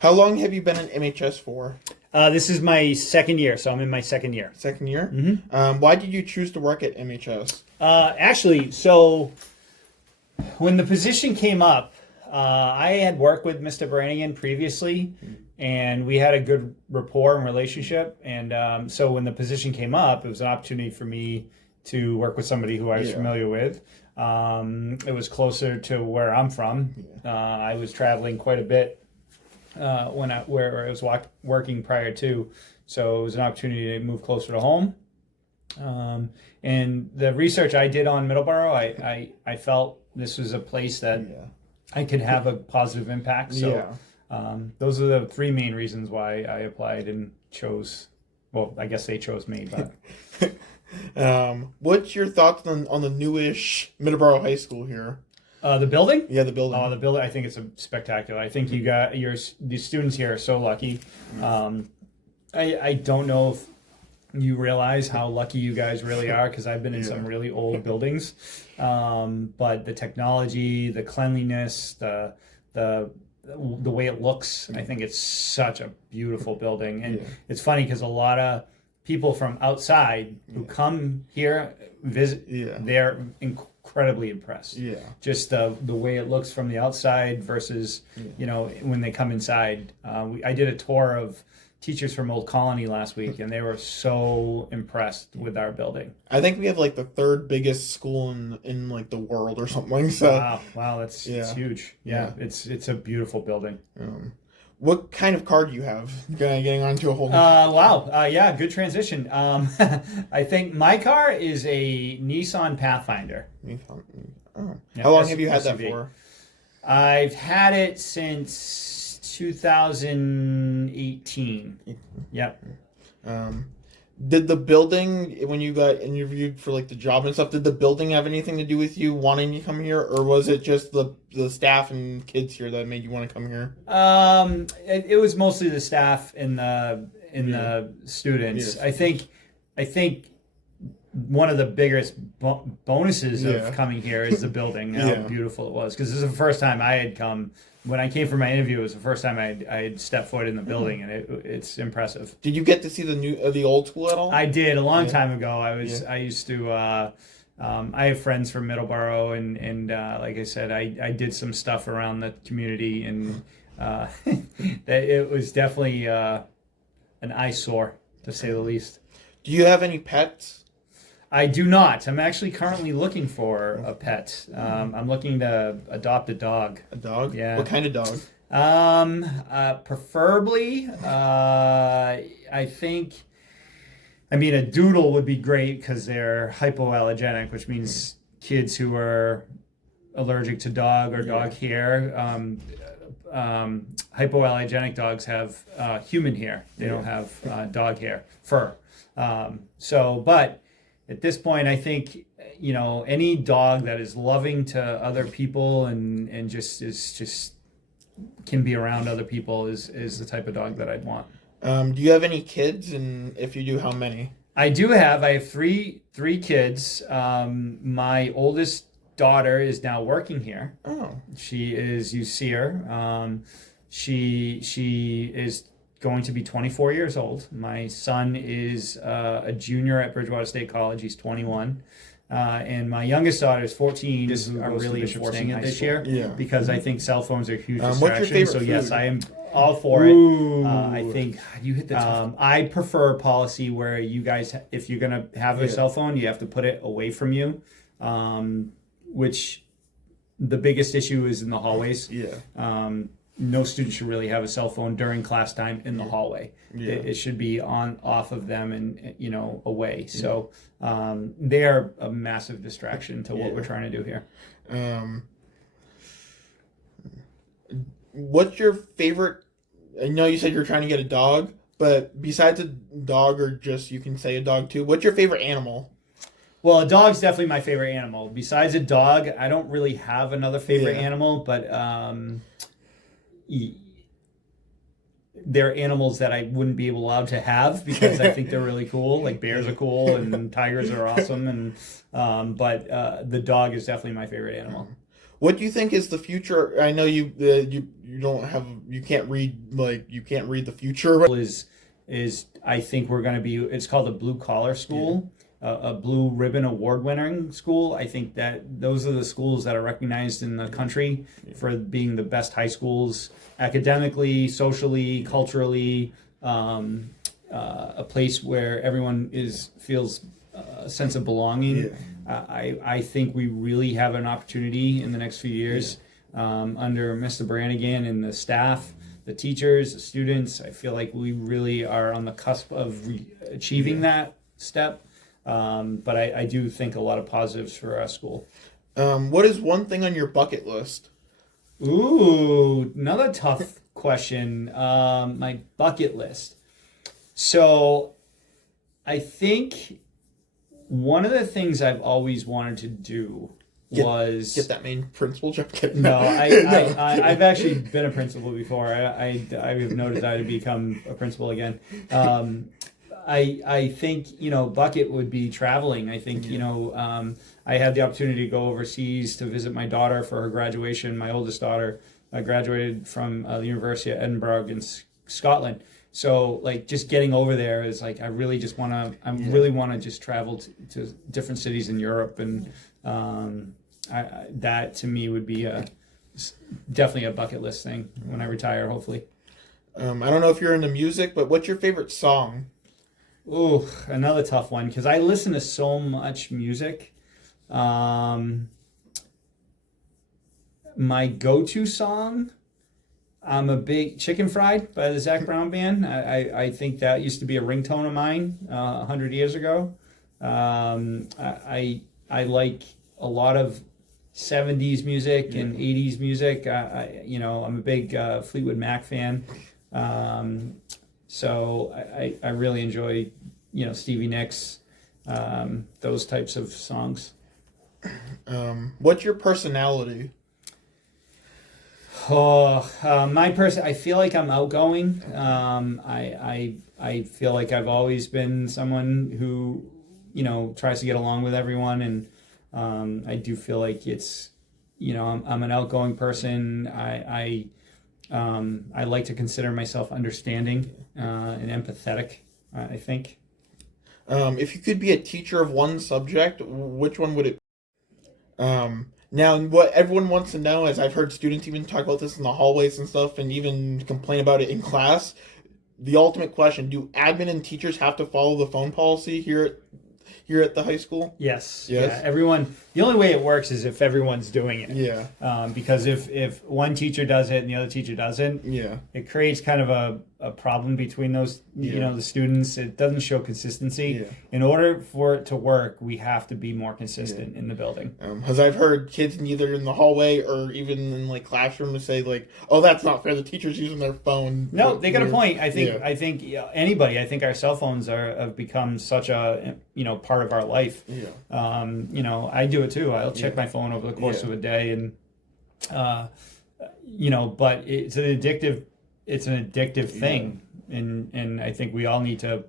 How long have you been in MHS for? This is my second year, so I'm in my second year. Second year? Mm-hmm. Why did you choose to work at MHS? Actually, so when the position came up, I had worked with Mr. Brannigan previously, and we had a good rapport and relationship. And so when the position came up, it was an opportunity for me to work with somebody who I was familiar with. It was closer to where I'm from. I was traveling quite a bit where I was working prior to, so it was an opportunity to move closer to home. And the research I did on Middleborough, I felt this was a place that I could have a positive impact. So those are the three main reasons why I applied and chose. Well, I guess they chose me, but. What's your thoughts on the newish Middleborough High School here? The building? Yeah, the building. Oh, the building. I think it's spectacular. I think the students here are so lucky. I don't know if you realize how lucky you guys really are, because I've been in some really old buildings. But the technology, the cleanliness, the way it looks, I think it's such a beautiful building. And it's funny because a lot of people from outside who come here visit, they're incredibly impressed. Just the way it looks from the outside versus when they come inside. I did a tour of teachers from Old Colony last week, and they were so impressed with our building. I think we have like the third biggest school in like the world or something. So wow, that's it's huge. Yeah, it's a beautiful building. What kind of car do you have? Getting onto a whole new yeah, good transition. I think my car is a Nissan Pathfinder. How long have you had that for? I've had it since 2018. Yep. Did the building, when you got interviewed for like the job and stuff, did the building have anything to do with you wanting to come here, or was it just the staff and kids here that made you want to come here? It was mostly the staff and the students. I think one of the biggest bonuses of coming here is the building, how beautiful it was, because this is the first time I had come. When I came for my interview, it was the first time I had stepped foot in the building, and it's impressive. Did you get to see the old school at all? I did a long time ago. I used to. I have friends from Middleborough, and like I said, I did some stuff around the community, and it was definitely an eyesore, to say the least. Do you have any pets? I do not. I'm actually currently looking for a pet. I'm looking to adopt a dog. A dog? Yeah. What kind of dog? Preferably, I think. I mean, a doodle would be great because they're hypoallergenic, which means kids who are allergic to dog or dog hair. Hypoallergenic dogs have human hair. They don't have dog hair, fur. But at this point, I think, any dog that is loving to other people and just can be around other people is the type of dog that I'd want. Do you have any kids? And if you do, how many? I do have. I have three kids. My oldest daughter is now working here. Oh. She is, you see her. She is going to be 24 years old. My son is a junior at Bridgewater State College. He's 21. And my youngest daughter is 14. This are really enforcing it this year because I think cell phones are a huge what's distraction. your favorite So food? yes, I am all for it. I think you hit the I prefer a policy where you guys, if you're gonna have a cell phone, you have to put it away from you, which the biggest issue is in the hallways. No student should really have a cell phone during class time in the hallway. It should be off of them and away. So they are a massive distraction to what we're trying to do here. What's your favorite? I know you said you're trying to get a dog, but besides a dog, or just you can say a dog too, what's your favorite animal? Well, a dog's definitely my favorite animal. Besides a dog, I don't really have another favorite animal, but they're animals that I wouldn't be allowed to have because I think they're really cool. Like bears are cool and tigers are awesome, and but the dog is definitely my favorite animal. What do you think is the future? I know you don't have you can't read the future. Is I think we're going to be. It's called a blue collar school, a blue ribbon award winning school. I think that those are the schools that are recognized in the country for being the best high schools academically, socially, culturally. A place where everyone feels a sense of belonging. I think we really have an opportunity in the next few years under Mr. Brannigan and the staff, the teachers, the students. I feel like we really are on the cusp of achieving that step. But I do think a lot of positives for our school. What is one thing on your bucket list? Ooh, another tough question. My bucket list. So I think one of the things I've always wanted to do was get that main principal job. No, I've actually been a principal before. I have no desire to become a principal again. I think bucket would be traveling. I think I had the opportunity to go overseas to visit my daughter for her graduation. My oldest daughter graduated from the University of Edinburgh in Scotland. So just getting over there is I really just want to. Really want to just travel to different cities in Europe, and that to me would be definitely a bucket list thing when I retire, hopefully. I don't know if you're into music, but what's your favorite song? Oh, another tough one because I listen to so much music. My go-to song. I'm a big Chicken Fried by the Zac Brown Band. I think that used to be a ringtone of mine 100 years ago. I like a lot of 70s music and 80s music. I'm a big Fleetwood Mac fan. So I really enjoy, Stevie Nicks, those types of songs. What's your personality? I feel like I'm outgoing. I feel like I've always been someone who, tries to get along with everyone, and I do feel like it's, I'm an outgoing person. I like to consider myself understanding and empathetic. I think. If you could be a teacher of one subject, which one would it? Now, what everyone wants to know, as I've heard students even talk about this in the hallways and stuff, and even complain about it in class, the ultimate question: do admin and teachers have to follow the phone policy here at the high school? Yes. Yeah. Everyone. The only way it works is if everyone's doing it. Yeah. Because if one teacher does it and the other teacher doesn't, it creates kind of a problem between those, the students. It doesn't show consistency. Yeah. In order for it to work, we have to be more consistent in the building. Because I've heard kids either in the hallway or even in classrooms say "Oh, that's not fair. The teacher's using their phone." No, they got a point. I think anybody. I think our cell phones have become such a part of our life. Yeah. I do it too. I'll check my phone over the course of a day, and but it's an addictive thing, and I think we all need to,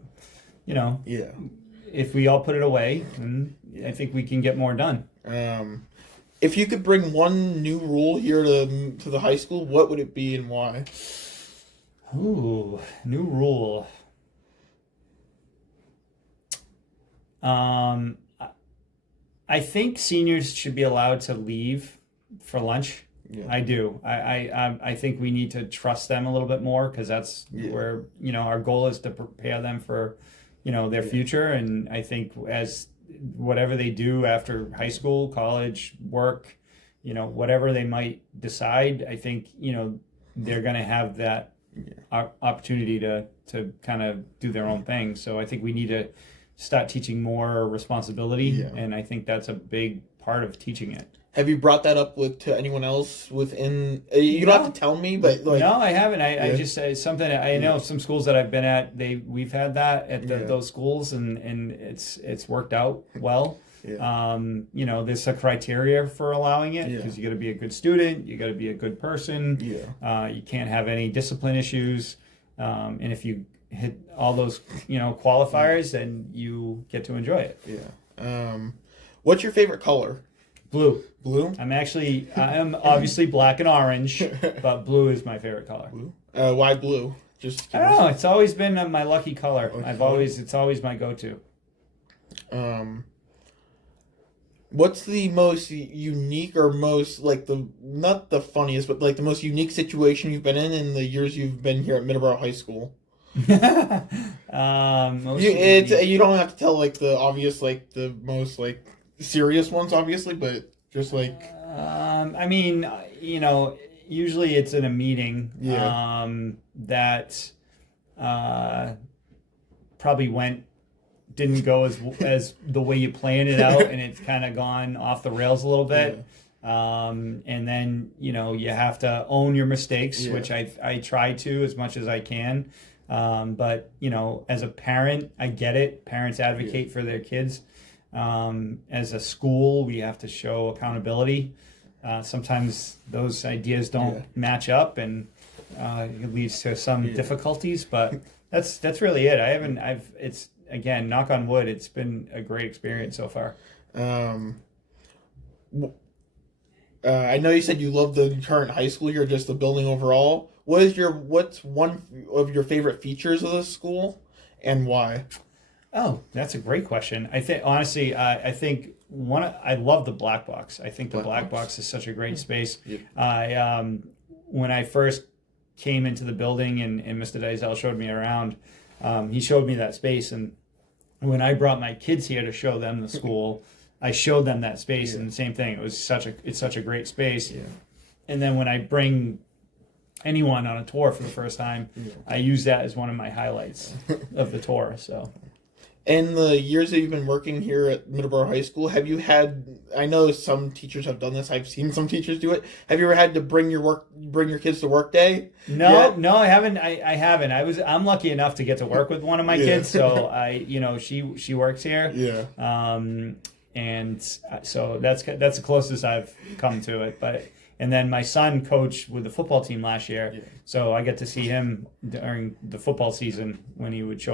if we all put it away, then I think we can get more done. If you could bring one new rule here to the high school, what would it be and why? Ooh, new rule. I think seniors should be allowed to leave for lunch. Yeah. I do. I think we need to trust them a little bit more because that's where our goal is to prepare them for their future. And I think as whatever they do after high school, college, work, whatever they might decide, I think they're going to have that opportunity to kind of do their own thing. So I think we need to start teaching more responsibility, and I think that's a big part of teaching it. Have you brought that up to anyone else within? You don't have to tell me, but no, I haven't. I just it's something I know. Some schools that I've been at, we've had that at those schools, and it's worked out well. There's a criteria for allowing it because you got to be a good student, you got to be a good person. You can't have any discipline issues, and if you hit all those qualifiers, then you get to enjoy it. What's your favorite color? Blue. Blue. I am obviously black and orange, but blue is my favorite color. Blue. Why blue? Just I don't know. It's always been my lucky color. Okay. It's always my go-to. What's the most unique or most like the not the funniest, but like the most unique situation you've been in the years you've been here at Middleborough High School? You don't have to tell like the obvious, like the most like serious ones, obviously, but just like I mean, usually it's in a meeting. Yeah. That probably didn't go as the way you planned it out, and it's kind of gone off the rails a little bit. And then you have to own your mistakes, which I try to as much as I can. But as a parent, I get it. Parents advocate for their kids. As a school, we have to show accountability. Sometimes those ideas don't match up, and it leads to some difficulties. But that's really it. It's again, knock on wood. It's been a great experience so far. I know you said you love the current high school here, just the building overall. What's one of your favorite features of the school, and why? Oh, that's a great question. I think honestly, I think I love the black box. I think the black box is such a great space. Yep. When I first came into the building and Mr. Dysel showed me around, he showed me that space, and when I brought my kids here to show them the school, I showed them that space, and the same thing. It's such a great space. Yeah. And then when I bring anyone on a tour for the first time, I use that as one of my highlights of the tour. So. In the years that you've been working here at Middleborough High School, have you had, I know some teachers have done this, I've seen some teachers do it. Have you ever had to bring your kids to work day? No, I haven't. I haven't. I'm lucky enough to get to work with one of my kids. So she works here. Yeah. And so that's the closest I've come to it. And then my son coached with the football team last year. Yeah. So I get to see him during the football season when he would show